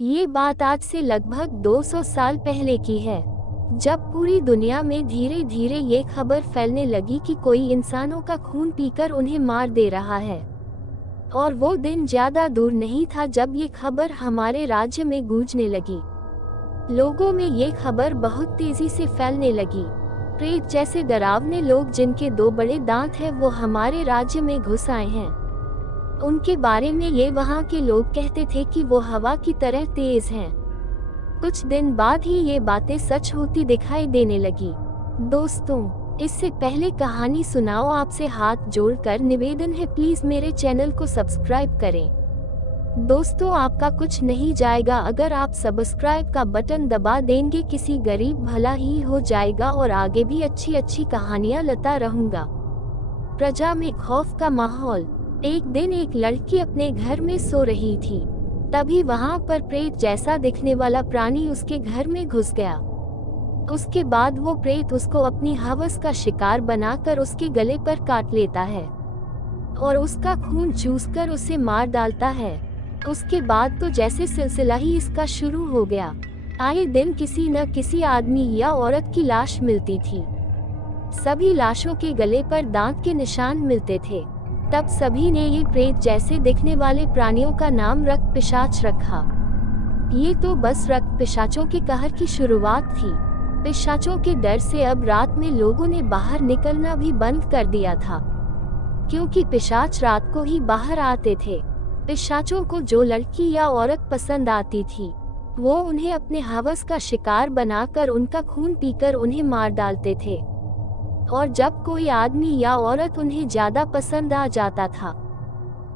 ये बात आज से लगभग 200 साल पहले की है, जब पूरी दुनिया में धीरे धीरे ये खबर फैलने लगी कि कोई इंसानों का खून पीकर उन्हें मार दे रहा है। और वो दिन ज्यादा दूर नहीं था जब ये खबर हमारे राज्य में गूंजने लगी। लोगों में ये खबर बहुत तेजी से फैलने लगी। प्रेत जैसे डरावने लोग जिनके 2 बड़े दांत हैं वो हमारे राज्य में घुस आए हैं। उनके बारे में ये वहाँ के लोग कहते थे कि वो हवा की तरह तेज हैं। कुछ दिन बाद ही ये बातें सच होती दिखाई देने लगी। दोस्तों, इससे पहले कहानी सुनाओ आपसे हाथ जोड़कर निवेदन है, प्लीज मेरे चैनल को सब्सक्राइब करें। दोस्तों, आपका कुछ नहीं जाएगा अगर आप सब्सक्राइब का बटन दबा देंगे। किसी गरीब भला ही हो जाएगा और आगे भी अच्छी अच्छी कहानियां लाता रहूंगा। प्रजा में खौफ का माहौल। एक दिन एक लड़की अपने घर में सो रही थी, तभी वहां पर प्रेत जैसा दिखने वाला प्राणी उसके घर में घुस गया। उसके बाद वो प्रेत उसको अपनी हवस का शिकार बनाकर उसके गले पर काट लेता है और उसका खून चूसकर उसे मार डालता है। उसके बाद तो जैसे सिलसिला ही इसका शुरू हो गया। आए दिन किसी न किसी आदमी या औरत की लाश मिलती थी। सभी लाशों के गले पर दांत के निशान मिलते थे। तब सभी ने ये प्रेत जैसे दिखने वाले प्राणियों का नाम रक्त पिशाच रखा। ये तो बस रक्त पिशाचों के कहर की शुरुआत थी। पिशाचों के डर से अब रात में लोगों ने बाहर निकलना भी बंद कर दिया था, क्योंकि पिशाच रात को ही बाहर आते थे। पिशाचों को जो लड़की या औरत पसंद आती थी, वो उन्हें अपने हवस का शिकार बनाकर उनका खून पीकर उन्हें मार डालते थे। और जब कोई आदमी या औरत उन्हें ज्यादा पसंद आ जाता था,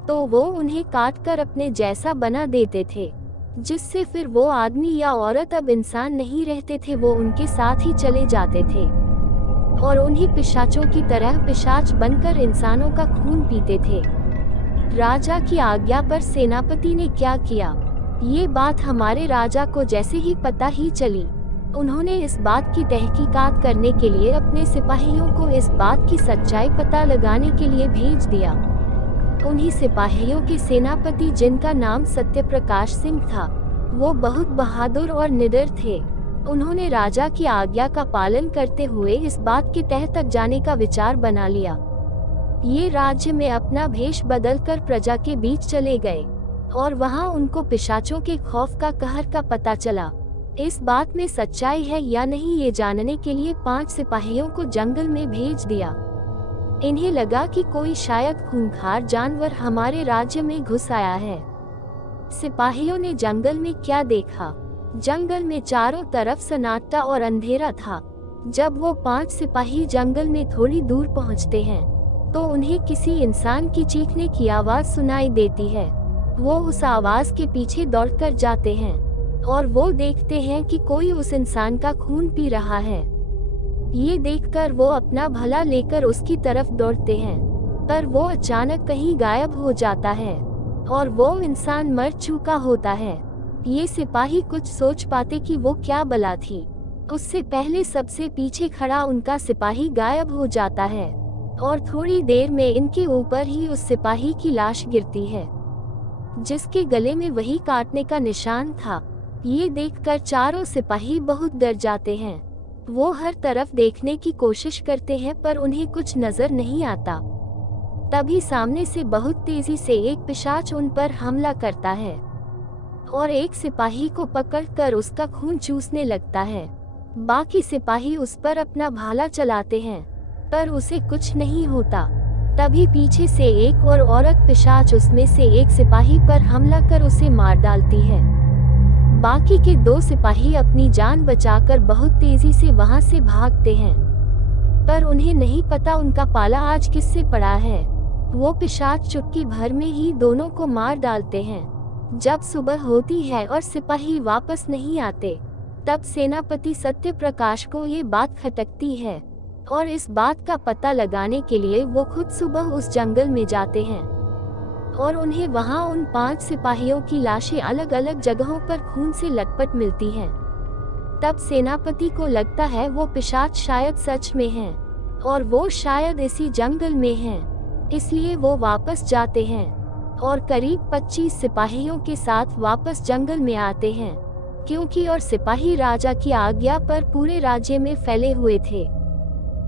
तो वो उन्हें काटकर अपने जैसा बना देते थे, जिससे फिर वो आदमी या औरत अब इंसान नहीं रहते थे, वो उनके साथ ही चले जाते थे और उन्हीं पिशाचों की तरह पिशाच बनकर इंसानों का खून पीते थे। राजा की आज्ञा पर सेनापति ने क्या किया, ये बात हमारे राजा को जैसे ही पता ही चली, उन्होंने इस बात की तहकीकात करने के लिए अपने सिपाहियों को इस बात की सच्चाई पता लगाने के लिए भेज दिया। उन्हीं सिपाहियों के सेनापति, जिनका नाम सत्यप्रकाश सिंह था, वो बहुत बहादुर और निडर थे। उन्होंने राजा की आज्ञा का पालन करते हुए इस बात के तह तक जाने का विचार बना लिया। ये राज्य में अपना भेष बदलकर प्रजा के बीच चले गए और वहां उनको पिशाचों के खौफ का कहर का पता चला। इस बात में सच्चाई है या नहीं ये जानने के लिए 5 सिपाहियों को जंगल में भेज दिया। इन्हें लगा कि कोई शायद खूंखार जानवर हमारे राज्य में घुस आया है। सिपाहियों ने जंगल में क्या देखा, जंगल में चारों तरफ सन्नाटा और अंधेरा था। जब वो 5 सिपाही जंगल में थोड़ी दूर पहुंचते हैं, तो उन्हें किसी इंसान की चीखने की आवाज सुनाई देती है। वो उस आवाज के पीछे दौड़कर जाते हैं और वो देखते हैं कि कोई उस इंसान का खून पी रहा है। ये देखकर वो अपना भला लेकर उसकी तरफ दौड़ते हैं, पर वो अचानक कहीं गायब हो जाता है और वो इंसान मर चुका होता है। ये सिपाही कुछ सोच पाते कि वो क्या बला थी। उससे पहले सबसे पीछे खड़ा उनका सिपाही गायब हो जाता है और थोड़ी देर में इनके ऊपर ही उस सिपाही की लाश गिरती है, जिसके गले में वही काटने का निशान था। ये देखकर चारों सिपाही बहुत डर जाते हैं। वो हर तरफ देखने की कोशिश करते हैं, पर उन्हें कुछ नजर नहीं आता। तभी सामने से बहुत तेजी से एक पिशाच उन पर हमला करता है और एक सिपाही को पकड़कर उसका खून चूसने लगता है। बाकी सिपाही उस पर अपना भाला चलाते हैं, पर उसे कुछ नहीं होता। तभी पीछे से एक और औरत पिशाच उसमें से एक सिपाही पर हमला कर उसे मार डालती है। बाकी के 2 सिपाही अपनी जान बचाकर बहुत तेजी से वहां से भागते हैं, पर उन्हें नहीं पता उनका पाला आज किससे पड़ा है। वो पिशाच चुटकी भर में ही दोनों को मार डालते हैं। जब सुबह होती है और सिपाही वापस नहीं आते, तब सेनापति सत्यप्रकाश को ये बात खटकती है और इस बात का पता लगाने के लिए वो खुद सुबह उस जंगल में जाते हैं और उन्हें वहां उन 5 सिपाहियों की लाशें अलग अलग जगहों पर खून से लटपट मिलती हैं। तब सेनापति को लगता है वो पिशाच शायद सच में हैं और वो शायद इसी जंगल में हैं। इसलिए वो वापस जाते हैं और करीब 25 सिपाहियों के साथ वापस जंगल में आते हैं, क्योंकि और सिपाही राजा की आज्ञा पर पूरे राज्य में फैले हुए थे।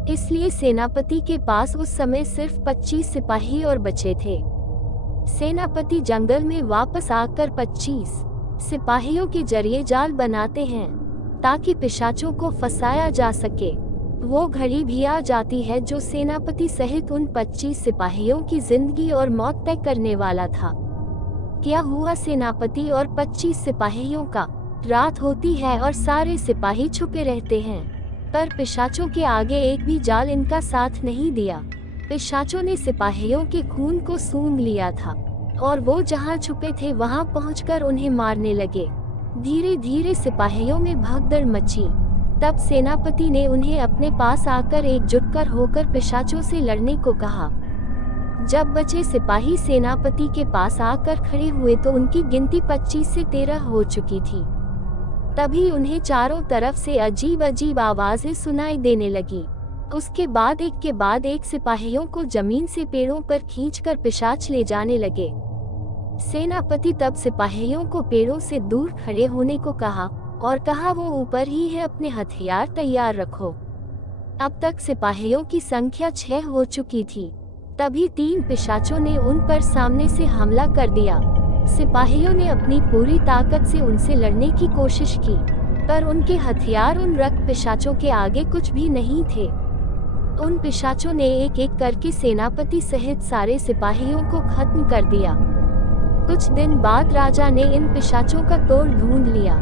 इसलिए सेनापति के पास उस समय सिर्फ 25 सिपाही और बचे थे। सेनापति जंगल में वापस आकर 25 सिपाहियों के जरिए जाल बनाते हैं ताकि पिशाचों को फंसाया जा सके। वो घड़ी भी आ जाती है जो सेनापति सहित उन 25 सिपाहियों की जिंदगी और मौत तय करने वाला था। क्या हुआ सेनापति और 25 सिपाहियों का? रात होती है और सारे सिपाही छुपे रहते हैं, पर पिशाचों के आगे एक भी जाल इनका साथ नहीं दिया। पिशाचों ने सिपाहियों के खून को सूंघ लिया था और वो जहां छुपे थे वहां पहुंचकर उन्हें मारने लगे। धीरे धीरे सिपाहियों में भगदड़ मची। तब सेनापति ने उन्हें अपने पास आकर एकजुट होकर पिशाचों से लड़ने को कहा। जब बचे सिपाही सेनापति के पास आकर खड़े हुए तो उनकी गिनती 25 से 13 हो चुकी थी। तभी उन्हें चारों तरफ से अजीब अजीब आवाजें सुनाई देने लगी। उसके बाद एक के बाद एक सिपाहियों को जमीन से पेड़ों पर खींचकर पिशाच ले जाने लगे। सेनापति तब सिपाहियों को पेड़ों से दूर खड़े होने को कहा और कहा वो ऊपर ही है, अपने हथियार तैयार रखो। अब तक सिपाहियों की संख्या 6 हो चुकी थी। तभी 3 पिशाचों ने उन पर सामने से हमला कर दिया। सिपाहियों ने अपनी पूरी ताकत से उनसे लड़ने की कोशिश की, पर उनके हथियार उन रक्त पिशाचों के आगे कुछ भी नहीं थे। उन पिशाचों ने एक एक करके सेनापति सहित सारे सिपाहियों को खत्म कर दिया। कुछ दिन बाद राजा ने इन पिशाचों का तोड़ ढूंढ लिया।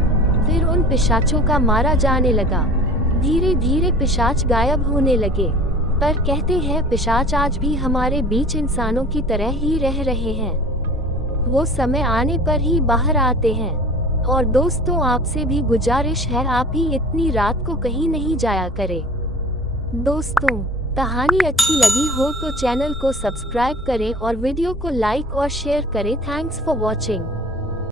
फिर उन पिशाचों का मारा जाने लगा। धीरे धीरे पिशाच गायब होने लगे, पर कहते हैं पिशाच आज भी हमारे बीच इंसानों की तरह ही रह रहे हैं। वो समय आने पर ही बाहर आते हैं। और दोस्तों, आपसे भी गुजारिश है, आप ही इतनी रात को कहीं नहीं जाया करें। दोस्तों, कहानी अच्छी लगी हो तो चैनल को सब्सक्राइब करें और वीडियो को लाइक और शेयर करें। Thanks for watching.